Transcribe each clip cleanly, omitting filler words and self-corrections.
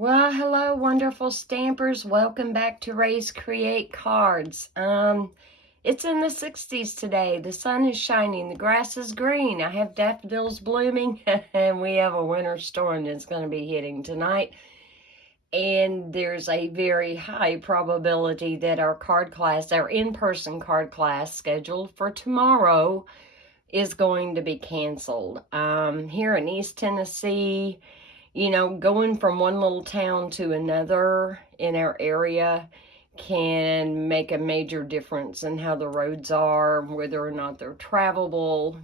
Well, hello, wonderful stampers. Welcome back to Ray's Create Cards. It's in the 60s today. The sun is shining. The grass is green. I have daffodils blooming, and we have a winter storm that's going to be hitting tonight. And there's a very high probability that our card class, our in-person card class scheduled for tomorrow, is going to be canceled. Here in East Tennessee, going from one little town to another in our area can make a major difference in how the roads are, whether or not they're travelable,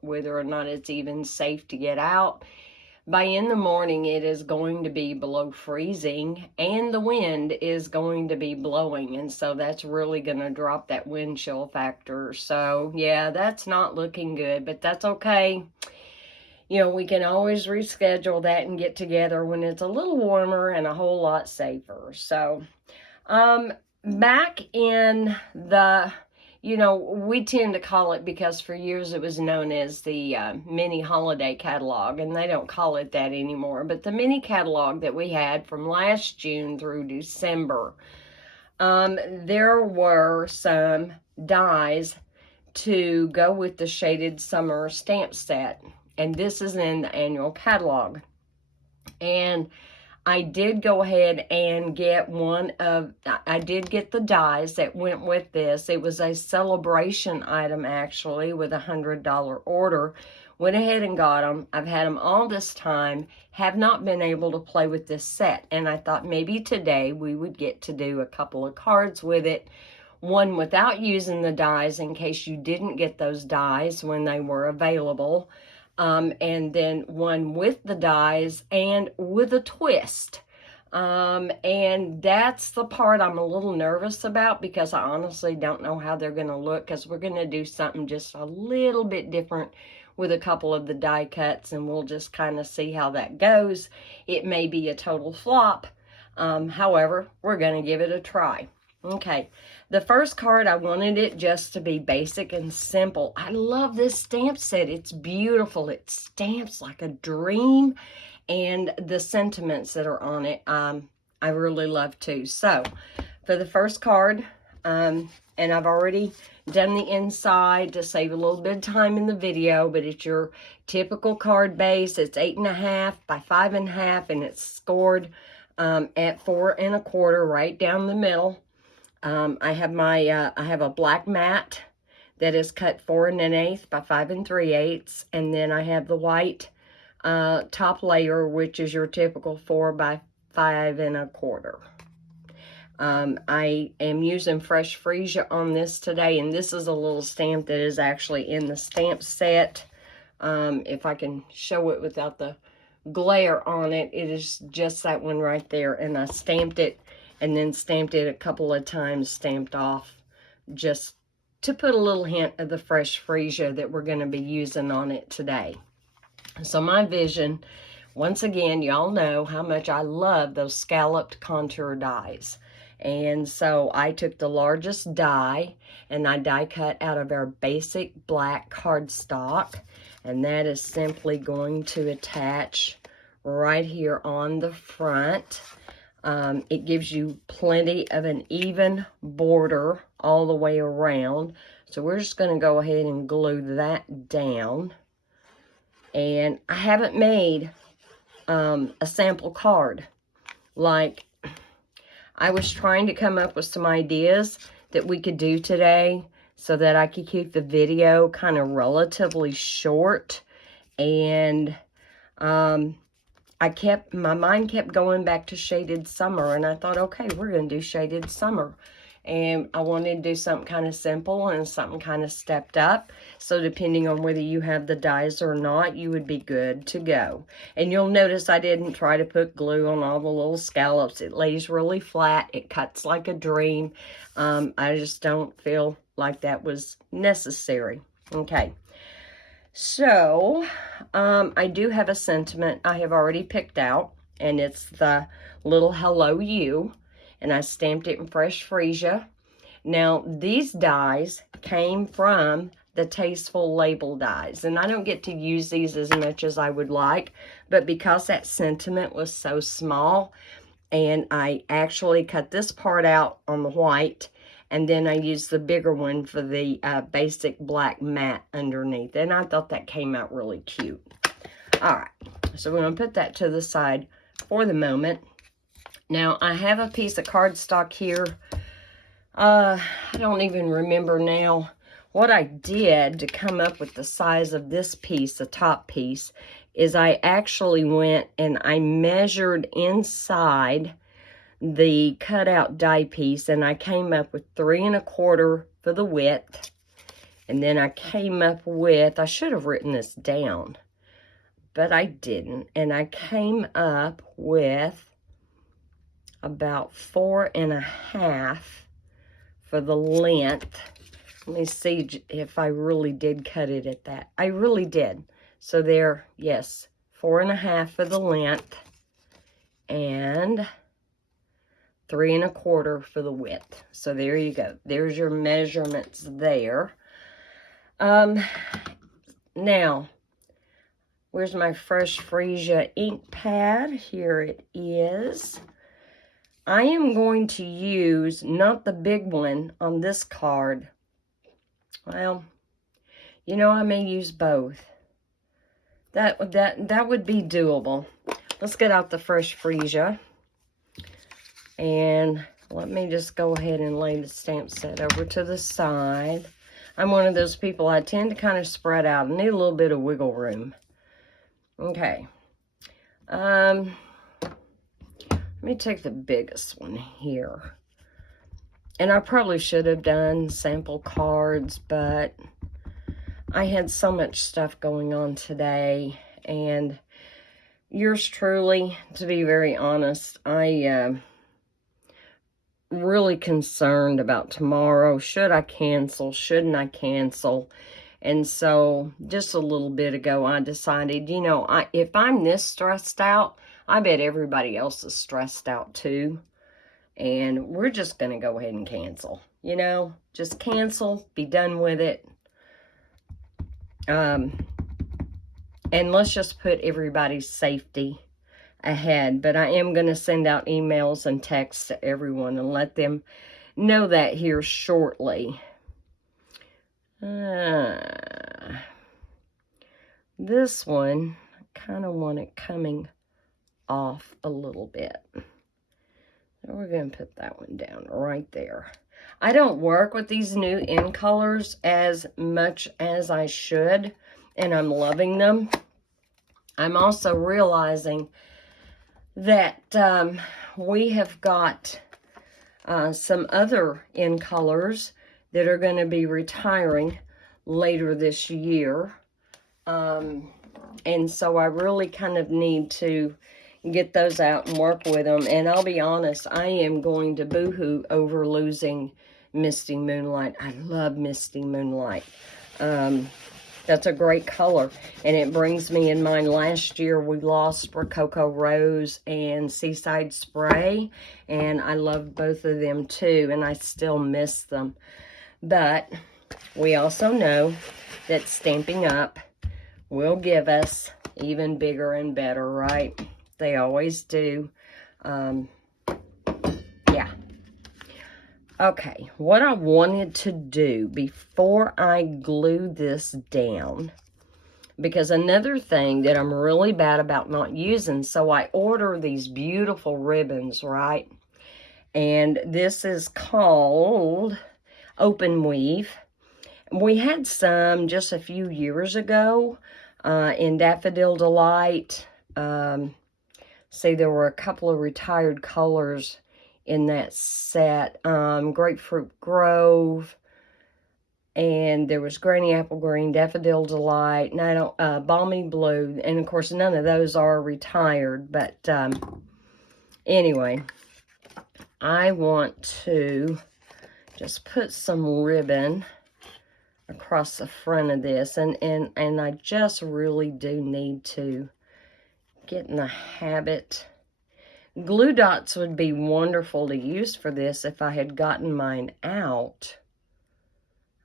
whether or not it's even safe to get out. By in the morning, it is going to be below freezing, and the wind is going to be blowing, and so that's really going to drop that wind chill factor. So, yeah, that's not looking good, but that's okay. We can always reschedule that and get together when it's a little warmer and a whole lot safer. So, back in the, we tend to call it, because for years it was known as the mini holiday catalog, and they don't call it that anymore, but the mini catalog that we had from last June through December, there were some dies to go with the Shaded Summer stamp set. And this is in the annual catalog. And I did go ahead and get I did get the dies that went with this. It was a celebration item, actually, with a $100 order. Went ahead and got them. I've had them all this time. Have not been able to play with this set. And I thought maybe today we would get to do a couple of cards with it. One without using the dies, in case you didn't get those dies when they were available. And then one with the dies and with a twist. And that's the part I'm a little nervous about, because I honestly don't know how they're going to look, because we're going to do something just a little bit different with a couple of the die cuts, and we'll just kind of see how that goes. It may be a total flop. However, we're going to give it a try. Okay, the first card, I wanted it just to be basic and simple. I love this stamp set. It's beautiful. It stamps like a dream, and the sentiments that are on it, I really love too. So, for the first card, and I've already done the inside to save a little bit of time in the video, but it's your typical card base. It's 8.5 by 5.5, and it's scored at 4 1/4 right down the middle. I have a black mat that is cut 4 1/8 by 5 3/8, and then I have the white top layer, which is your typical 4 by 5 1/4. I am using Fresh Freesia on this today, and this is a little stamp that is actually in the stamp set. If I can show it without the glare on it, it is just that one right there, and I stamped it and then stamped it a couple of times, stamped off, just to put a little hint of the Fresh Freesia that we're going to be using on it today. So my vision, once again, y'all know how much I love those scalloped contour dies. And so I took the largest die, and I die cut out of our basic black cardstock, and that is simply going to attach right here on the front. It gives you plenty of an even border all the way around. So we're just going to go ahead and glue that down. And I haven't made a sample card. Like, I was trying to come up with some ideas that we could do today so that I could keep the video kind of relatively short. And my mind kept going back to Shaded Summer, and I thought, okay, we're going to do Shaded Summer. And I wanted to do something kind of simple and something kind of stepped up. So depending on whether you have the dies or not, you would be good to go. And you'll notice I didn't try to put glue on all the little scallops. It lays really flat. It cuts like a dream. I just don't feel like that was necessary. Okay. So, I do have a sentiment I have already picked out, and it's the little Hello You, and I stamped it in Fresh Freesia. Now, these dies came from the Tasteful Label dies. And I don't get to use these as much as I would like, but because that sentiment was so small, and I actually cut this part out on the white, and then I used the bigger one for the basic black matte underneath, and I thought that came out really cute. All right, so we're going to put that to the side for the moment. Now, I have a piece of cardstock here. I don't even remember now. What I did to come up with the size of this piece, the top piece, is I actually went and I measured inside the cutout die piece, and I came up with 3 1/4 for the width. And then I came up with, I should have written this down, but I didn't. And I came up with about 4 1/2 for the length. Let me see if I really did cut it at that. I really did. So there, yes, 4 1/2 for the length and 3 1/4 for the width. So there you go. There's your measurements there. Now, where's my Fresh Freesia ink pad? Here it is. I am going to use, not the big one on this card. Well, you know, I may use both. That would be doable. Let's get out the Fresh Freesia. And let me just go ahead and lay the stamp set over to the side. I'm one of those people, I tend to kind of spread out. I need a little bit of wiggle room. Okay. Let me take the biggest one here. And I probably should have done sample cards, but I had so much stuff going on today. And yours truly, to be very honest, I really concerned about tomorrow. Should I cancel? Shouldn't I cancel? And so just a little bit ago, I decided, you know, if I'm this stressed out, I bet everybody else is stressed out too. And we're just going to go ahead and cancel. You know, just cancel, be done with it. And let's just put everybody's safety ahead. But I am going to send out emails and texts to everyone and let them know that here shortly. This one, I kind of want it coming off a little bit. So we're going to put that one down right there. I don't work with these new in colors as much as I should, and I'm loving them. I'm also realizing that we have got some other in colors that are going to be retiring later this year. And so I really kind of need to get those out and work with them. And I'll be honest, I am going to boohoo over losing Misty Moonlight. I love Misty Moonlight. That's a great color. And it brings me in mind, last year we lost Rococo Rose and Seaside Spray. And I love both of them too. And I still miss them. But we also know that Stampin' Up! Will give us even bigger and better, right? They always do. Yeah. Okay, what I wanted to do before I glue this down, because another thing that I'm really bad about not using, so I order these beautiful ribbons, right? And this is called Open Weave. We had some just a few years ago in Daffodil Delight. See, there were a couple of retired colors in that set. Grapefruit Grove, and there was Granny Apple Green, Daffodil Delight, and I don't, Balmy Blue, and of course none of those are retired. But anyway, I want to just put some ribbon across the front of this, and I just really do need to get in the habit. Glue dots would be wonderful to use for this if I had gotten mine out.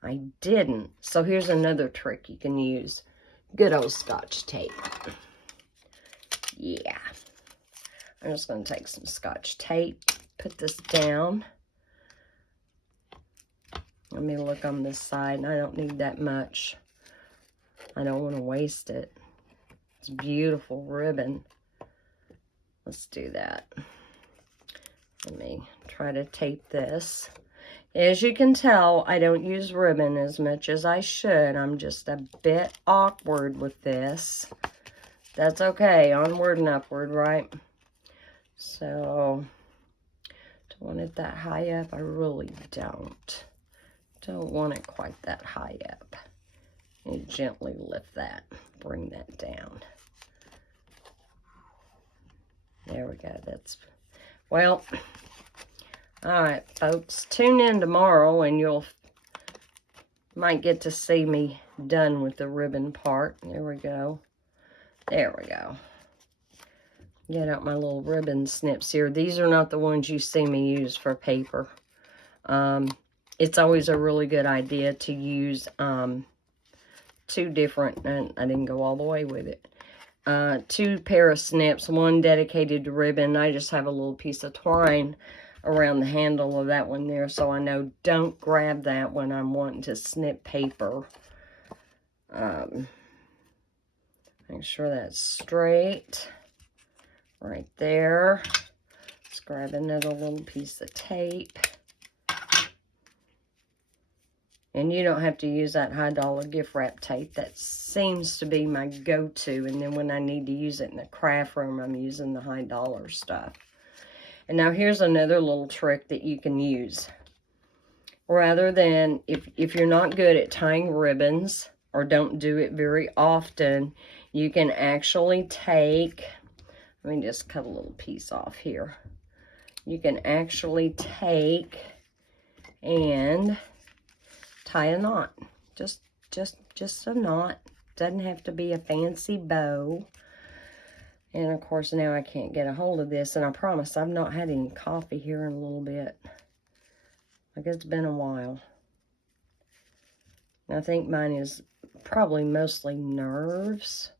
I didn't. So here's another trick you can use. Good old Scotch tape. Yeah. I'm just going to take some Scotch tape, put this down. Let me look on this side. I don't need that much. I don't want to waste it. It's beautiful ribbon. Let's do that. Let me try to tape this. As you can tell, I don't use ribbon as much as I should. I'm just a bit awkward with this. That's okay. Onward and upward, right? So, don't want it that high up. I really don't. Don't want it quite that high up. You gently lift that. Bring that down. There we go. That's, well, all right, folks. Tune in tomorrow and might get to see me done with the ribbon part. There we go. There we go. Get out my little ribbon snips here. These are not the ones you see me use for paper. It's always a really good idea to use two different, and I didn't go all the way with it. Two pair of snips, one dedicated to ribbon. I just have a little piece of twine around the handle of that one there, so I know don't grab that when I'm wanting to snip paper. Make sure that's straight right there. Let's grab another little piece of tape. And you don't have to use that $high gift wrap tape. That seems to be my go-to. And then when I need to use it in the craft room, I'm using the $high stuff. And now here's another little trick that you can use. Rather than, if you're not good at tying ribbons or don't do it very often, you can actually take, let me just cut a little piece off here. You can actually take and tie a knot. Just a knot. Doesn't have to be a fancy bow. And of course now I can't get a hold of this, and I promise I've not had any coffee here in a little bit. Like, it's been a while. I think mine is probably mostly nerves.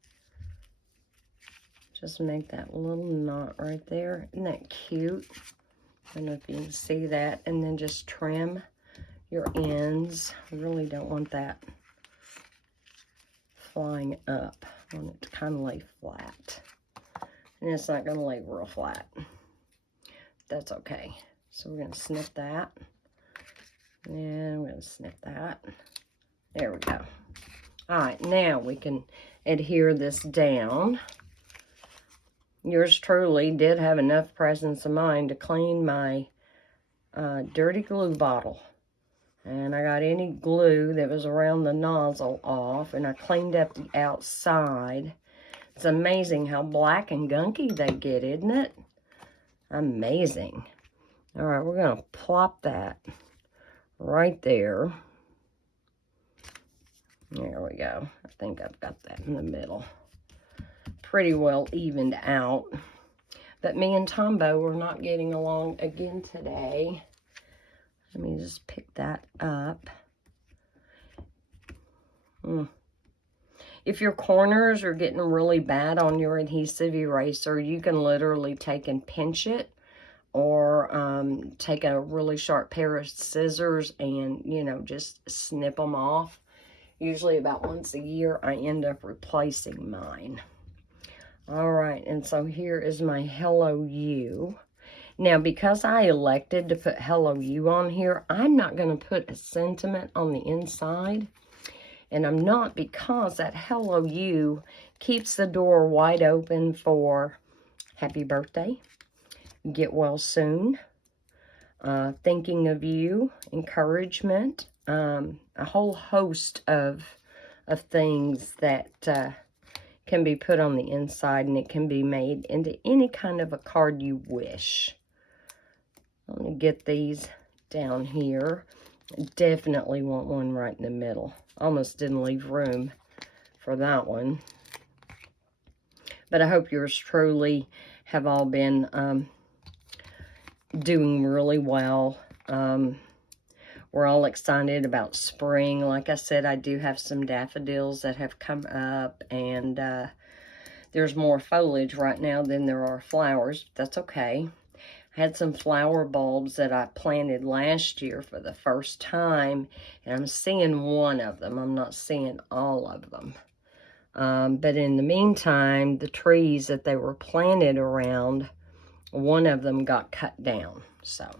Just make that little knot right there. Isn't that cute? I don't know if you can see that. And then just trim your ends. I really don't want that flying up. I want it to kind of lay flat. And it's not going to lay real flat. That's okay. So we're going to snip that. And we're going to snip that. There we go. All right, now we can adhere this down. Yours truly did have enough presence of mind to clean my dirty glue bottle. And I got any glue that was around the nozzle off, and I cleaned up the outside. It's amazing how black and gunky they get, isn't it? Amazing. All right, we're going to plop that right there. There we go. I think I've got that in the middle. Pretty well evened out. But me and Tombo were not getting along again today. Let me just pick that up. If your corners are getting really bad on your adhesive eraser, you can literally take and pinch it, or take a really sharp pair of scissors and, you know, just snip them off. Usually about once a year, I end up replacing mine. All right, and so here is my Hello You. Now, because I elected to put Hello You on here, I'm not going to put a sentiment on the inside. And I'm not, because that Hello You keeps the door wide open for happy birthday, get well soon, thinking of you, encouragement, a whole host of things that can be put on the inside, and it can be made into any kind of a card you wish. Let me get these down here. Definitely want one right in the middle. Almost didn't leave room for that one. But I hope yours truly have all been doing really well. We're we're all excited about spring. Like I said, I do have some daffodils that have come up, and there's more foliage right now than there are flowers. That's okay. I had some flower bulbs that I planted last year for the first time, and I'm seeing one of them. I'm not seeing all of them. But in the meantime, the trees that they were planted around, one of them got cut down. So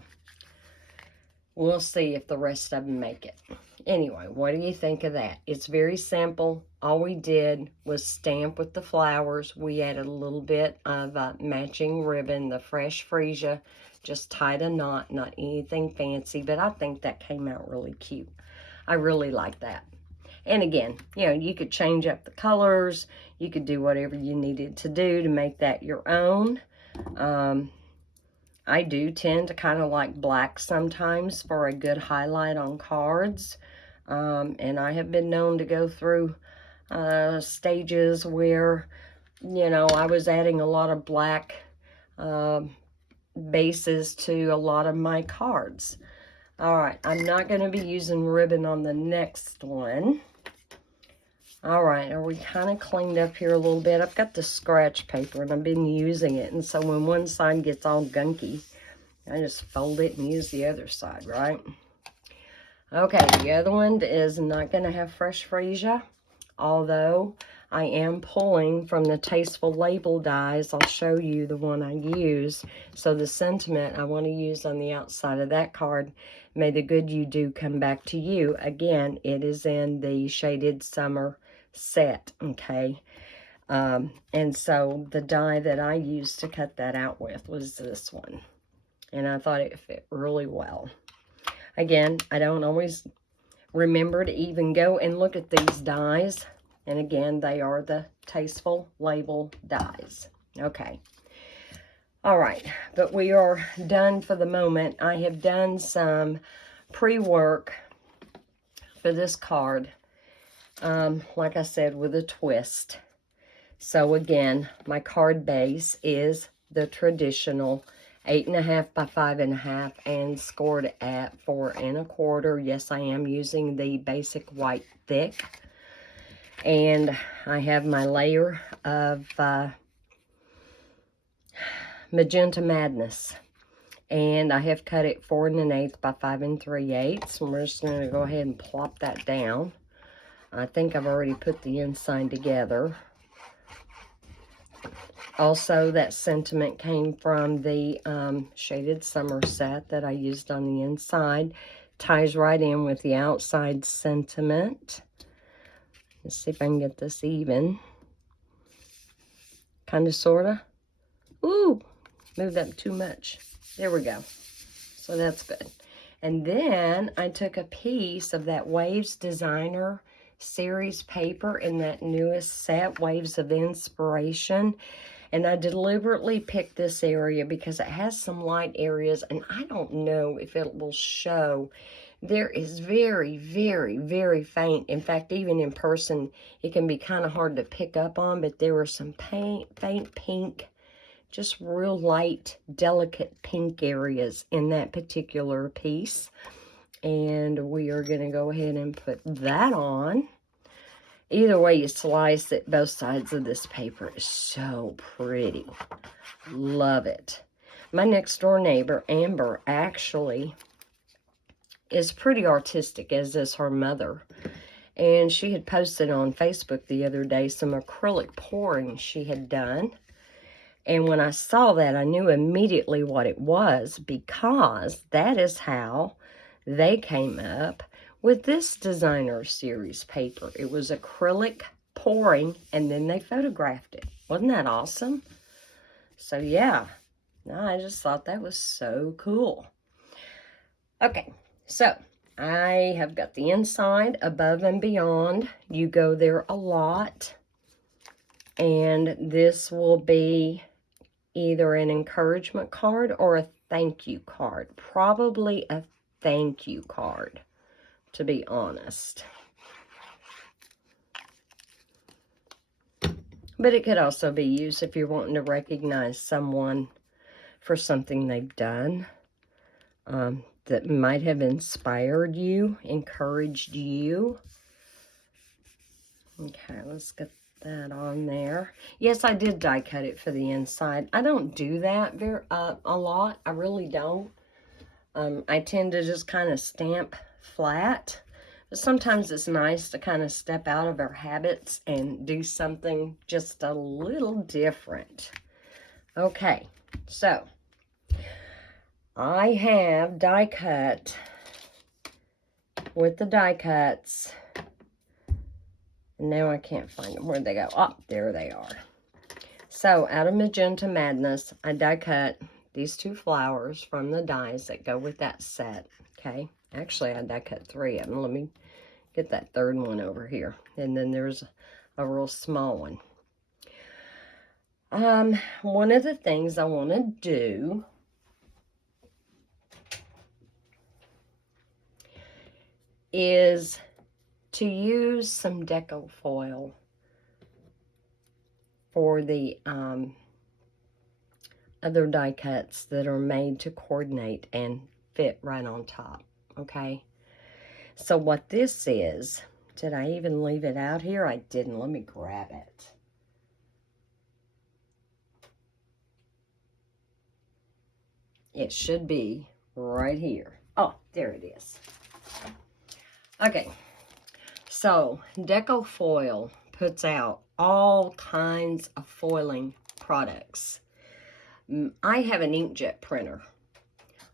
we'll see if the rest of them make it. Anyway, what do you think of that? It's very simple. All we did was stamp with the flowers. We added a little bit of matching ribbon, the fresh freesia. Just tied a knot, not anything fancy, but I think that came out really cute. I really like that. And again, you know, you could change up the colors. You could do whatever you needed to do to make that your own. I do tend to kind of like black sometimes for a good highlight on cards. And I have been known to go through stages where, you know, I was adding a lot of black bases to a lot of my cards. All right, I'm not going to be using ribbon on the next one. All right, are we kind of cleaned up here a little bit? I've got the scratch paper, and I've been using it, and so when one side gets all gunky, I just fold it and use the other side, right? Okay, the other one is not going to have fresh freesia, although I am pulling from the Tasteful Label dies. I'll show you the one I use. So the sentiment I want to use on the outside of that card, may the good you do come back to you. Again, it is in the Shaded Summer set, okay? And so the die that I used to cut that out with was this one. And I thought it fit really well. Again, I don't always remember to even go and look at these dies. And again, they are the Tasteful Label dies. Okay. All right. But we are done for the moment. I have done some pre-work for this card. Like I said, with a twist. So again, my card base is the traditional 8.5 by 5.5 and scored at 4 1/4. Yes, I am using the basic white thick. And I have my layer of Magenta Madness. And I have cut it 4 1/8 by 5 3/8. And we're just going to go ahead and plop that down. I think I've already put the inside together. Also, that sentiment came from the Shaded Summer set that I used on the inside. Ties right in with the outside sentiment. Let's see if I can get this even. Kind of, sort of. Ooh, moved up too much. There we go. So that's good. And then I took a piece of that Waves Designer series paper in that newest set, Waves of Inspiration. And I deliberately picked this area because it has some light areas, and I don't know if it will show. There is very, very, very faint. In fact, even in person, it can be kind of hard to pick up on, but there were some faint pink, just real light, delicate pink areas in that particular piece. And we are going to go ahead and put that on. Either way you slice it, both sides of this paper is so pretty. Love it. My next door neighbor, Amber, actually is pretty artistic, as is her mother. And she had posted on Facebook the other day some acrylic pouring she had done. And when I saw that, I knew immediately what it was, because that is how they came up with this designer series paper. It was acrylic pouring, and then they photographed it. Wasn't that awesome? So yeah, I just thought that was so cool. Okay, so I have got the inside, Above and Beyond. You go there a lot. And this will be either an encouragement card or a thank you card. Probably a thank you card, to be honest. But it could also be used if you're wanting to recognize someone for something they've done. that might have inspired you, encouraged you. Okay, let's get that on there. Yes, I did die cut it for the inside. I don't do that a lot. I really don't. I tend to just kind of stamp flat. But sometimes it's nice to kind of step out of our habits and do something just a little different. Okay, so I have die cut with the die cuts. Now I can't find them. Where'd they go? Oh, there they are. So out of Magenta Madness, I die cut these 2 flowers from the dies that go with that set. Okay. Actually, I die cut 3 of them. Let me get that 3rd one over here. And then there's a real small one. One of the things I want to do is to use some deco foil for the other die cuts that are made to coordinate and fit right on top. Okay, so what this is, did I even leave it out here? I didn't. Let me grab it. It should be right here. Oh, there it is. Okay, so Deco Foil puts out all kinds of foiling products. I have an inkjet printer.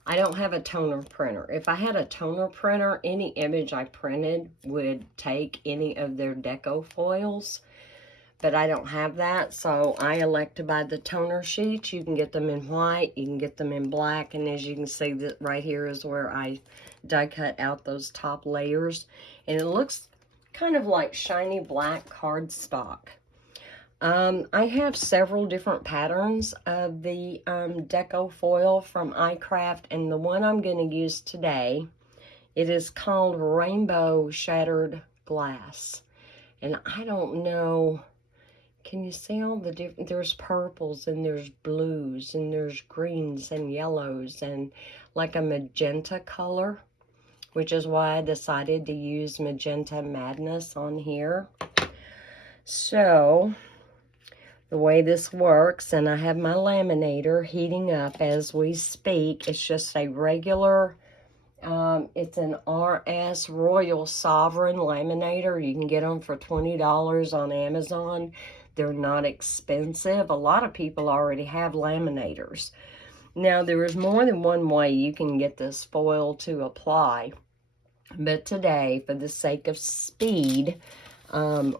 I don't have a toner printer. If I had a toner printer, any image I printed would take any of their deco foils, but I don't have that, so I elect to buy the toner sheets. You can get them in white, you can get them in black, and as you can see, that right here is where I die cut out those top layers, and it looks kind of like shiny black cardstock. I have several different patterns of the deco foil from iCraft, and the one I'm going to use today, it is called Rainbow Shattered Glass. And I don't know, can you see all the different, there's purples and there's blues and there's greens and yellows and like a magenta color, which is why I decided to use Magenta Madness on here. So the way this works, and I have my laminator heating up as we speak. It's just a regular, it's an RS Royal Sovereign laminator. You can get them for $20 on Amazon. They're not expensive. A lot of people already have laminators. Now, there is more than one way you can get this foil to apply. But today, for the sake of speed,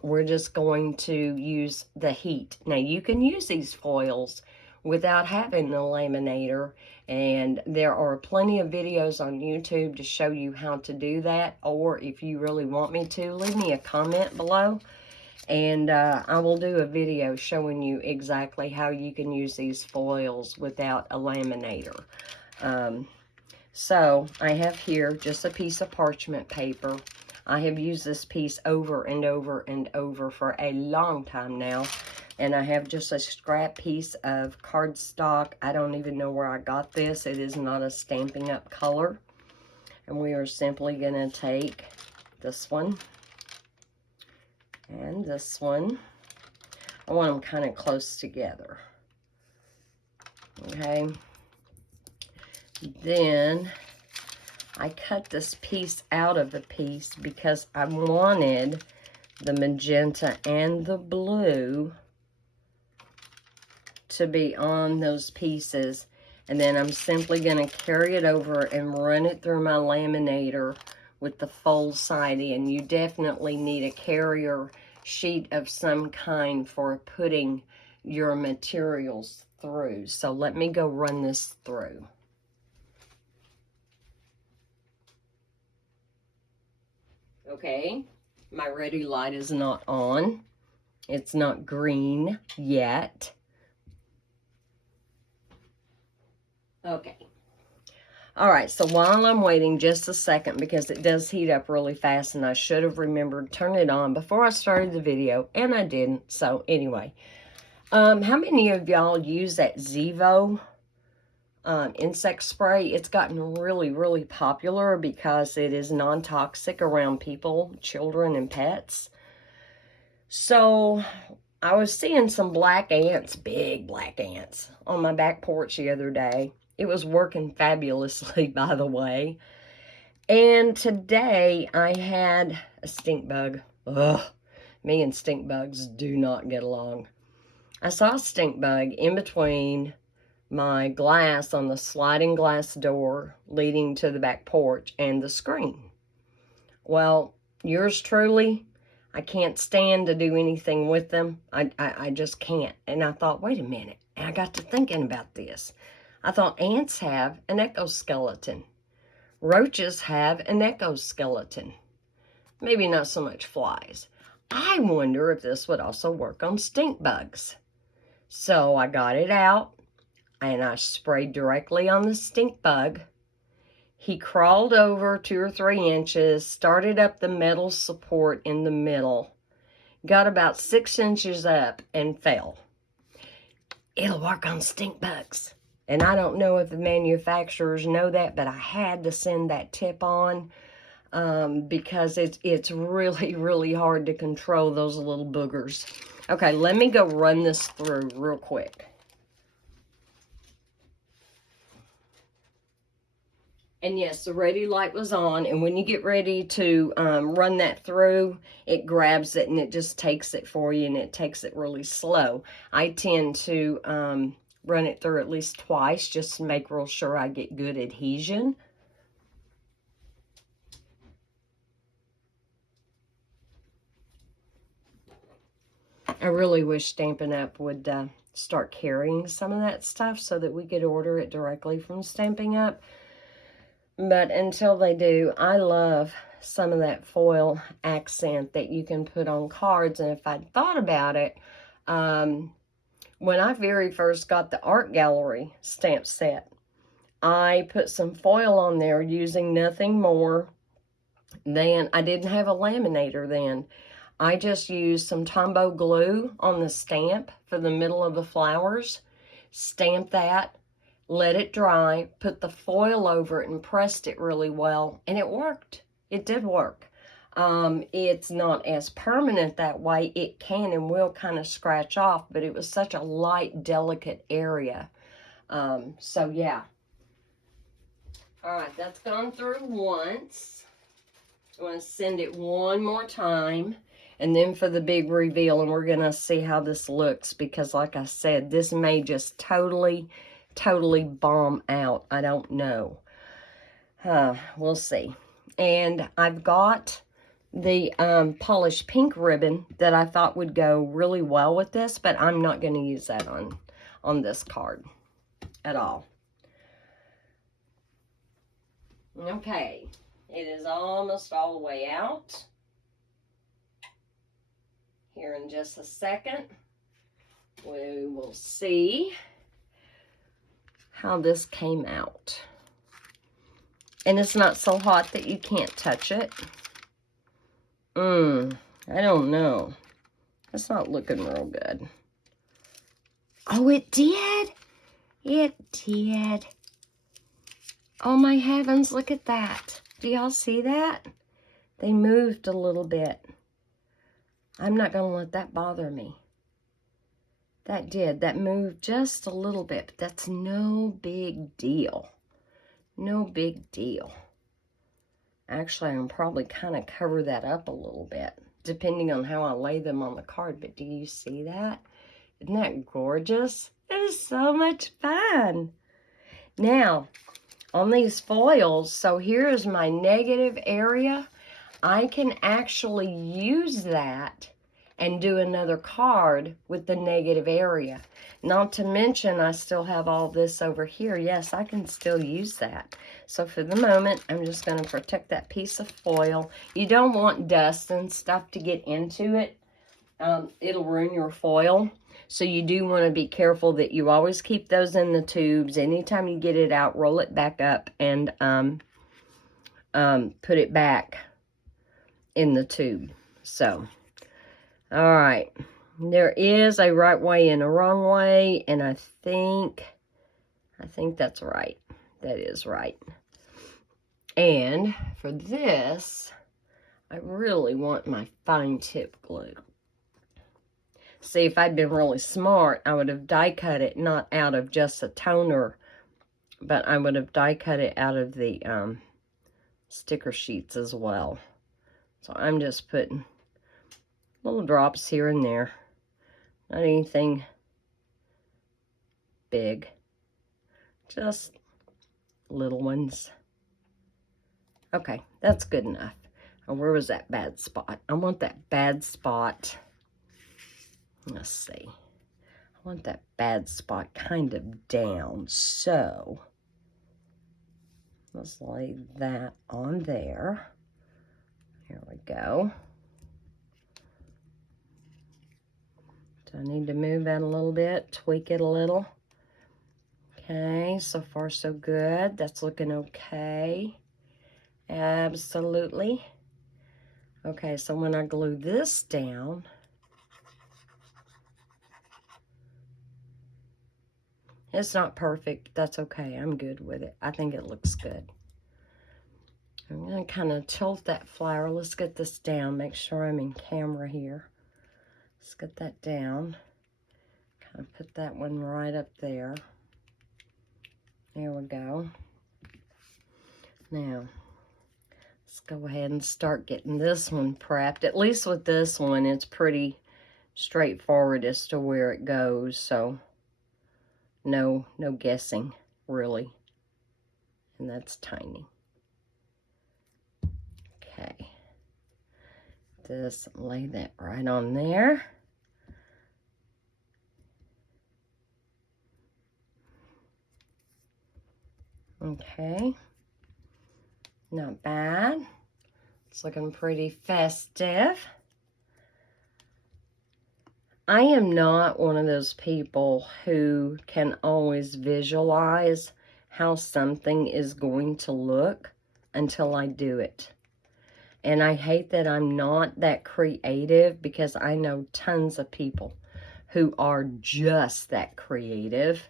we're just going to use the heat. Now, you can use these foils without having the laminator, and there are plenty of videos on YouTube to show you how to do that, or if you really want me to, leave me a comment below, and I will do a video showing you exactly how you can use these foils without a laminator. So, I have here just a piece of parchment paper. I have used this piece over and over and over for a long time now. And I have just a scrap piece of cardstock. I don't even know where I got this. It is not a Stampin' Up color. And we are simply going to take this one and this one. I want them kind of close together. Okay. Then I cut this piece out of the piece because I wanted the magenta and the blue to be on those pieces. And then I'm simply going to carry it over and run it through my laminator with the fold side in. You definitely need a carrier sheet of some kind for putting your materials through. So let me go run this through. Okay, my ready light is not on. It's not green yet. Okay. All right, so while I'm waiting just a second, because it does heat up really fast, and I should have remembered to turn it on before I started the video, and I didn't. So anyway, how many of y'all use that Zevo insect spray. It's gotten really, really popular because it is non-toxic around people, children, and pets. So I was seeing some black ants, big black ants, on my back porch the other day. It was working fabulously, by the way. And today I had a stink bug. Ugh, me and stink bugs do not get along. I saw a stink bug in between my glass on the sliding glass door leading to the back porch and the screen. Well, yours truly, I can't stand to do anything with them. I just can't. And I thought, wait a minute. And I got to thinking about this. I thought ants have an exoskeleton. Roaches have an exoskeleton. Maybe not so much flies. I wonder if this would also work on stink bugs. So I got it out and I sprayed directly on the stink bug. He crawled over 2 or 3 inches, started up the metal support in the middle, got about 6 inches up and fell. It'll work on stink bugs. And I don't know if the manufacturers know that, but I had to send that tip on because it's really, really hard to control those little boogers. Okay, let me go run this through real quick. And yes, the ready light was on, and when you get ready to run that through, it grabs it and it just takes it for you, and it takes it really slow. I tend to run it through at least twice just to make real sure I get good adhesion. I really wish Stampin' Up! Would start carrying some of that stuff so that we could order it directly from Stampin' Up! But until they do, I love some of that foil accent that you can put on cards. And if I'd thought about it, when I very first got the art gallery stamp set, I put some foil on there using nothing more than, I didn't have a laminator then. I just used some Tombow glue on the stamp for the middle of the flowers, stamped that, let it dry, put the foil over it and pressed it really well, and it worked. It did work. It's not as permanent that way. It can and will kind of scratch off, but it was such a light, delicate area. So yeah. All right, that's gone through once. I'm going to send it one more time, and then for the big reveal, and we're going to see how this looks, because like I said, this may just totally bomb out. I don't know. We'll see. And I've got the polished pink ribbon that I thought would go really well with this, but I'm not going to use that on this card at all. Okay, it is almost all the way out. Here in just a second, we will see how this came out. And it's not so hot that you can't touch it. I don't know. It's not looking real good. Oh, it did. It did. Oh my heavens, look at that. Do y'all see that? They moved a little bit. I'm not going to let that bother me. That did. That moved just a little bit, but that's no big deal. No big deal. Actually, I'm probably kind of cover that up a little bit, depending on how I lay them on the card. But do you see that? Isn't that gorgeous? It is so much fun. Now, on these foils, so here's my negative area. I can actually use that and do another card with the negative area. Not to mention, I still have all this over here. Yes, I can still use that. So for the moment, I'm just going to protect that piece of foil. You don't want dust and stuff to get into it. It'll ruin your foil. So you do want to be careful that you always keep those in the tubes. Anytime you get it out, roll it back up and put it back in the tube. So, all right. There is a right way and a wrong way, and I think I think that's right. That is right. And for this, I really want my fine tip glue. See, if I'd been really smart, I would have die cut it not out of just a toner, but I would have die cut it out of the sticker sheets as well. So I'm just putting little drops here and there. Not anything big. Just little ones. Okay, that's good enough. And where was that bad spot? I want that bad spot. Let's see. I want that bad spot kind of down. So let's lay that on there. Here we go. Do I need to move that a little bit? Tweak it a little? Okay, so far so good. That's looking okay. Absolutely. Okay, so when I glue this down, it's not perfect. That's okay. I'm good with it. I think it looks good. I'm going to kind of tilt that flower. Let's get this down. Make sure I'm in camera here. Let's get that down. Kind of put that one right up there. There we go. Now, let's go ahead and start getting this one prepped. At least with this one, it's pretty straightforward as to where it goes. So, no guessing, really. And that's tiny. Okay. Just lay that right on there. Okay. Not bad. It's looking pretty festive. I am not one of those people who can always visualize how something is going to look until I do it. And I hate that I'm not that creative, because I know tons of people who are just that creative.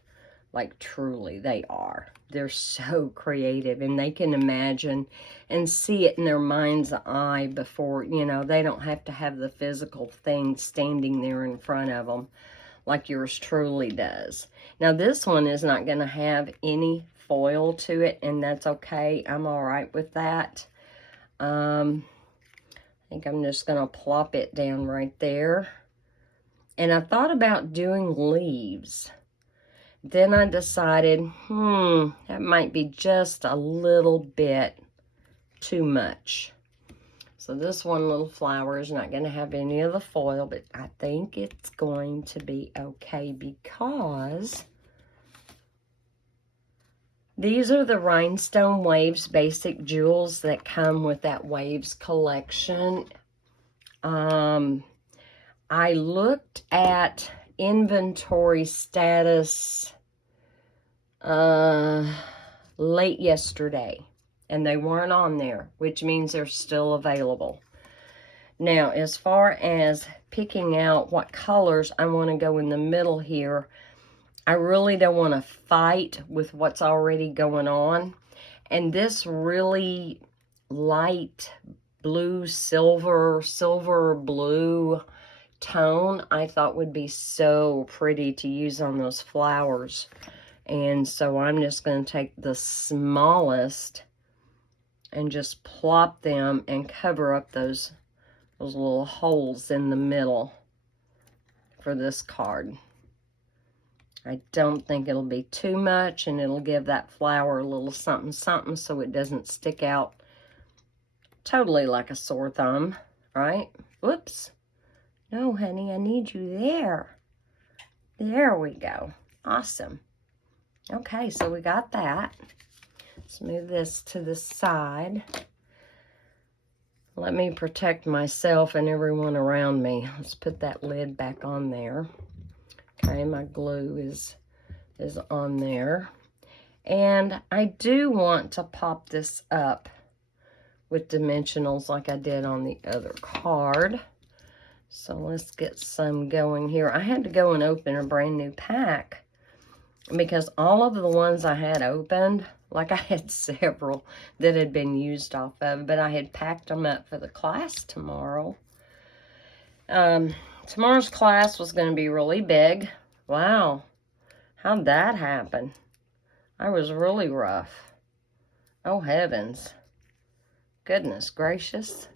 Like, truly, they are. They're so creative, and they can imagine and see it in their mind's eye before, you know, they don't have to have the physical thing standing there in front of them like yours truly does. Now, this one is not going to have any foil to it, and that's okay. I'm all right with that. I think I'm just going to plop it down right there. And I thought about doing leaves. Then I decided, that might be just a little bit too much. So this one little flower is not going to have any of the foil, but I think it's going to be okay, because these are the Rhinestone Waves Basic Jewels that come with that Waves collection. I looked at inventory status late yesterday, and they weren't on there, which means they're still available. Now, as far as picking out what colors I want to go in the middle here, I really don't want to fight with what's already going on. And this really light blue, silver blue tone, I thought would be so pretty to use on those flowers. And so I'm just going to take the smallest and just plop them and cover up those little holes in the middle for this card. I don't think it'll be too much, and it'll give that flower a little something something so it doesn't stick out totally like a sore thumb, right? Whoops. No, honey, I need you there. There we go. Awesome. Okay, so we got that. Let's move this to the side. Let me protect myself and everyone around me. Let's put that lid back on there. Okay, my glue is on there. And I do want to pop this up with dimensionals like I did on the other card. So let's get some going here. I had to go and open a brand new pack because all of the ones I had opened, like I had several that had been used off of, but I had packed them up for the class tomorrow. Tomorrow's class was going to be really big. Wow, how'd that happen? I was really rough. Oh, heavens. Goodness gracious.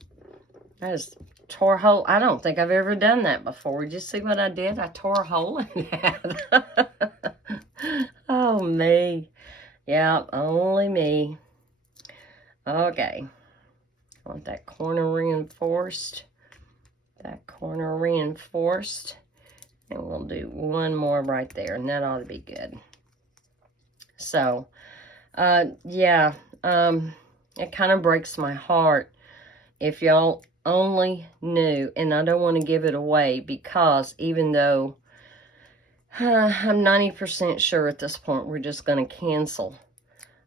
I just tore a hole. I don't think I've ever done that before. Did you see what I did? I tore a hole in that. Oh, me. Yeah, only me. Okay. I want that corner reinforced. That corner reinforced. And we'll do one more right there, and that ought to be good. So, yeah, it kind of breaks my heart if y'all only knew, and I don't want to give it away, because even though I'm 90% sure at this point we're just going to cancel,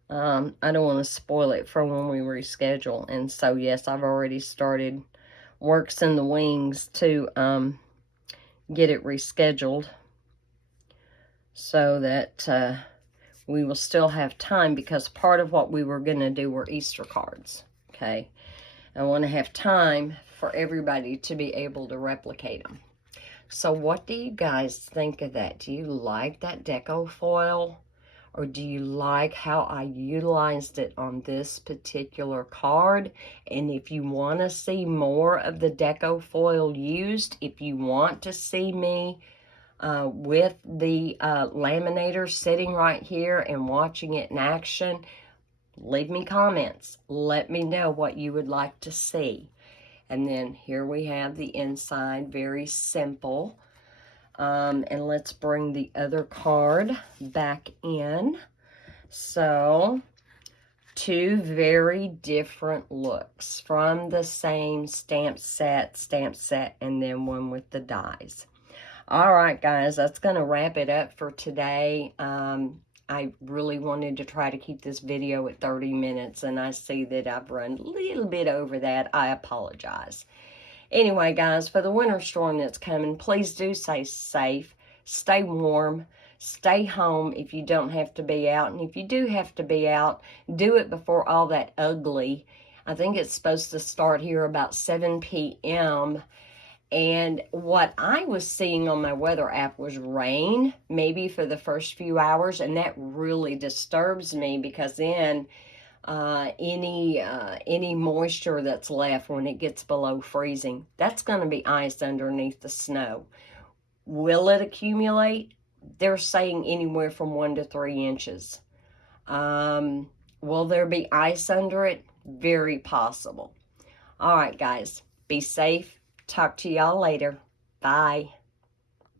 I don't want to spoil it for when we reschedule. And so, yes, I've already started works in the wings to get it rescheduled so that we will still have time, because part of what we were going to do were Easter cards, okay? I want to have time for everybody to be able to replicate them. So what do you guys think of that? Do you like that deco foil? Or do you like how I utilized it on this particular card? And if you want to see more of the deco foil used, if you want to see me with the laminator sitting right here and watching it in action, leave me comments. Let me know what you would like to see. And then here we have the inside, very simple. And let's bring the other card back in. So, two very different looks from the same stamp set, and then one with the dies. All right, guys, that's going to wrap it up for today. I really wanted to try to keep this video at 30 minutes, and I see that I've run a little bit over that. I apologize. Anyway, guys, for the winter storm that's coming, please do stay safe, stay warm, stay home if you don't have to be out. And if you do have to be out, do it before all that ugly. I think it's supposed to start here about 7 p.m., and what I was seeing on my weather app was rain, maybe for the first few hours, and that really disturbs me, because then any moisture that's left when it gets below freezing, that's going to be ice underneath the snow. Will it accumulate? They're saying anywhere from 1 to 3 inches. Will there be ice under it? Very possible. All right, guys, be safe. Talk to y'all later. Bye.